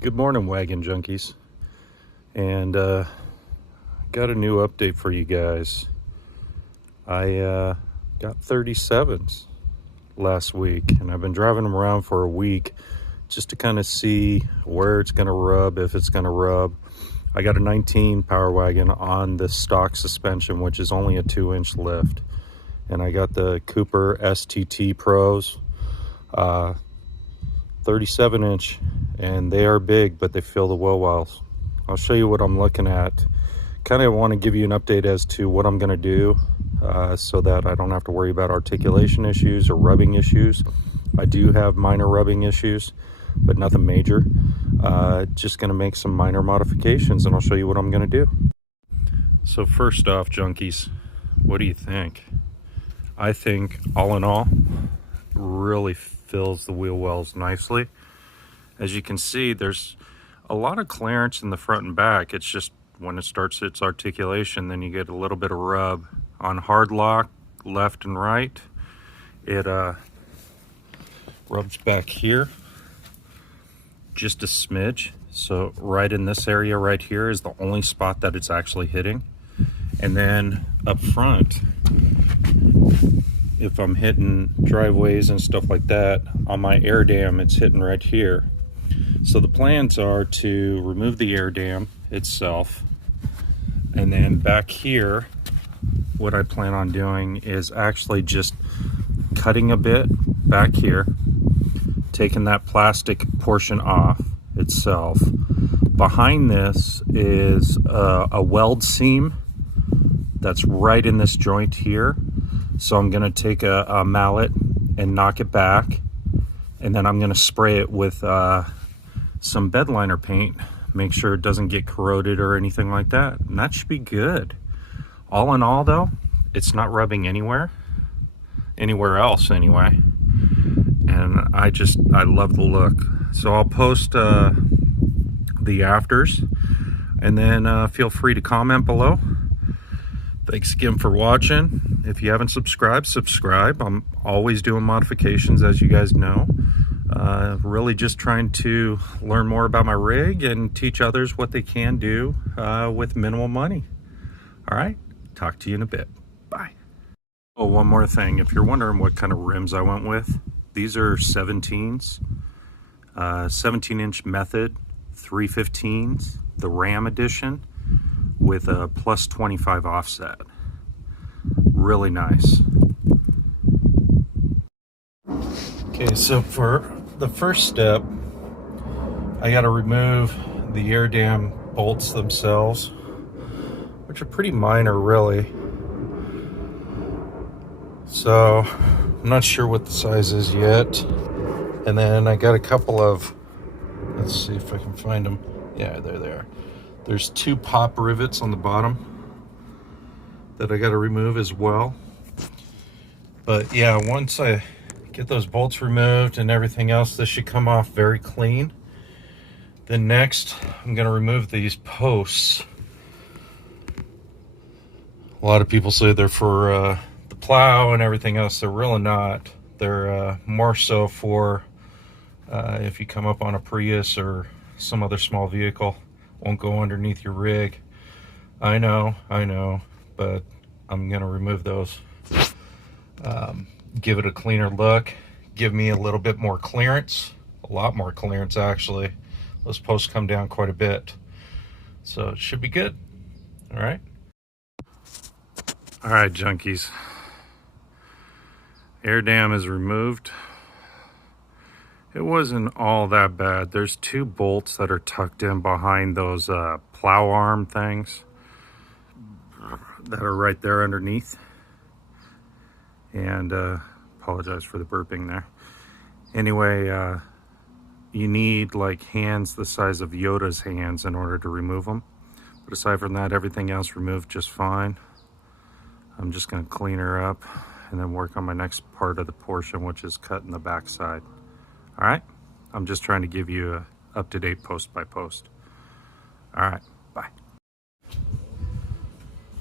Good morning, wagon junkies. And got a new update for you guys. I got 37's last week, and I've been driving them around for a week just to kind of see where it's going to rub, if it's going to rub. I got a 19 Power Wagon on the stock suspension, which is only a 2-inch lift. And I got the Cooper STT Pros, 37-inch, and they are big, but they fill the wheel wells. I'll show you what I'm looking at. Kind of want to give you an update as to what I'm going to do so that I don't have to worry about articulation issues or rubbing issues. I do have minor rubbing issues, but nothing major. Just going to make some minor modifications, and I'll show you what I'm going to do. So first off, junkies, what do you think? I think, all in all, really fills the wheel wells nicely. As you can see, there's a lot of clearance in the front and back. It's just when it starts its articulation, then you get a little bit of rub. On hard lock, left and right, it rubs back here just a smidge. So right in this area right here is the only spot that it's actually hitting. And then up front, if I'm hitting driveways and stuff like that, on my air dam, it's hitting right here. So the plans are to remove the air dam itself, and then back here, what I plan on doing is actually just cutting a bit back here, taking that plastic portion off itself. Behind this is a weld seam that's right in this joint here. So I'm gonna take a mallet and knock it back, and then I'm gonna spray it with some bed liner paint, make sure it doesn't get corroded or anything like that, and that should be good. All in all though, it's not rubbing anywhere else anyway, and I love the look. So I'll post the afters, and then feel free to comment below. Thanks again for watching. If you haven't subscribed, subscribe. I'm always doing modifications, as you guys know. Really just trying to learn more about my rig and teach others what they can do with minimal money. All right, talk to you in a bit. Bye. Oh, one more thing. If you're wondering what kind of rims I went with, these are 17s, 17-inch Method 315s, the Ram edition, with a plus 25 offset. Really nice. Okay, so for the first step, I got to remove the air dam bolts themselves, which are pretty minor really. So I'm not sure what the size is yet. And then I got a couple of, let's see if I can find them. Yeah, they're there. There's 2 pop rivets on the bottom that I got to remove as well. But yeah, once I get those bolts removed and everything else, this should come off very clean. Then next, I'm going to remove these posts. A lot of people say they're for the plow and everything else. They're really not. They're more so for if you come up on a Prius or some other small vehicle. Won't go underneath your rig. I know, but I'm gonna remove those. Give it a cleaner look, give me a little bit more clearance, a lot more clearance actually. Those posts come down quite a bit, so it should be good. All right, junkies. Air dam is removed. It wasn't all that bad. There's 2 bolts that are tucked in behind those plow arm things that are right there underneath. And apologize for the burping there. Anyway, you need like hands the size of Yoda's hands in order to remove them. But aside from that, everything else removed just fine. I'm just gonna clean her up and then work on my next part of the portion, which is cutting the back side. All right, I'm just trying to give you a up-to-date post by post. All right, bye.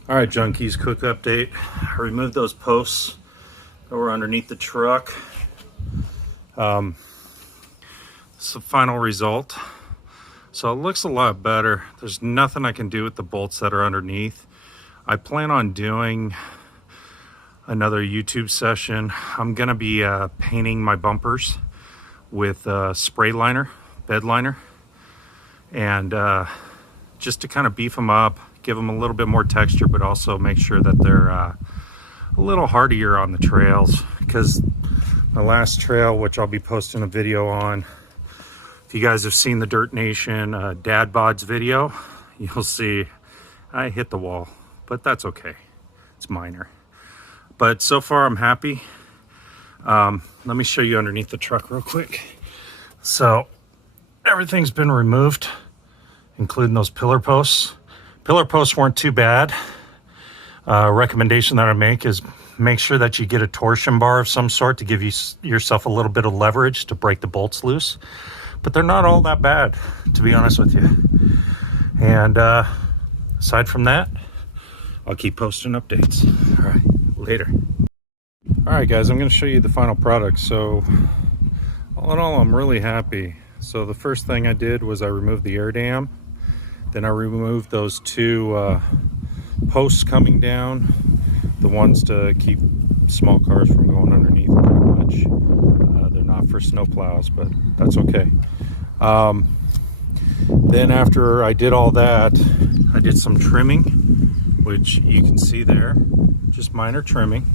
All right, junkies, quick update. I removed those posts that were underneath the truck. It's the final result. So it looks a lot better. There's nothing I can do with the bolts that are underneath. I plan on doing another YouTube session. I'm gonna be painting my bumpers with spray liner, bed liner, and just to kind of beef them up, give them a little bit more texture, but also make sure that they're a little hardier on the trails. Because my last trail, which I'll be posting a video on, if you guys have seen the Dirt Nation Dad Bods video, you'll see I hit the wall, but that's okay. It's minor. But so far I'm happy. Let me show you underneath the truck real quick. So everything's been removed, including those pillar posts. Pillar posts weren't too bad. Recommendation that I make is make sure that you get a torsion bar of some sort to give yourself a little bit of leverage to break the bolts loose. But they're not all that bad, to be honest with you. And aside from that, I'll keep posting updates. All right, later. All right, guys, I'm going to show you the final product. So all in all, I'm really happy. So the first thing I did was I removed the air dam. Then I removed those two posts coming down, the ones to keep small cars from going underneath pretty much. They're not for snow plows, but that's okay. Then after I did all that, I did some trimming, which you can see there, just minor trimming,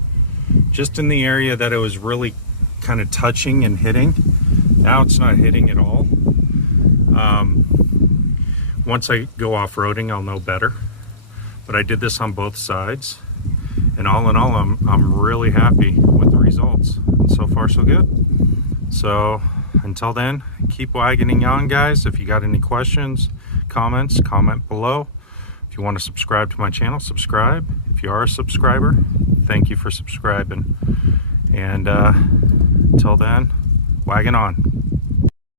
just in the area that it was really kind of touching and hitting. Now it's not hitting at all. Once I go off-roading, I'll know better. But I did this on both sides, and all in all, I'm really happy with the results. And so far, so good. So until then, keep wagoning on, guys. If you got any questions, comments, comment below. If you want to subscribe to my channel, subscribe. If you are a subscriber, thank you for subscribing. And until then, wagon on.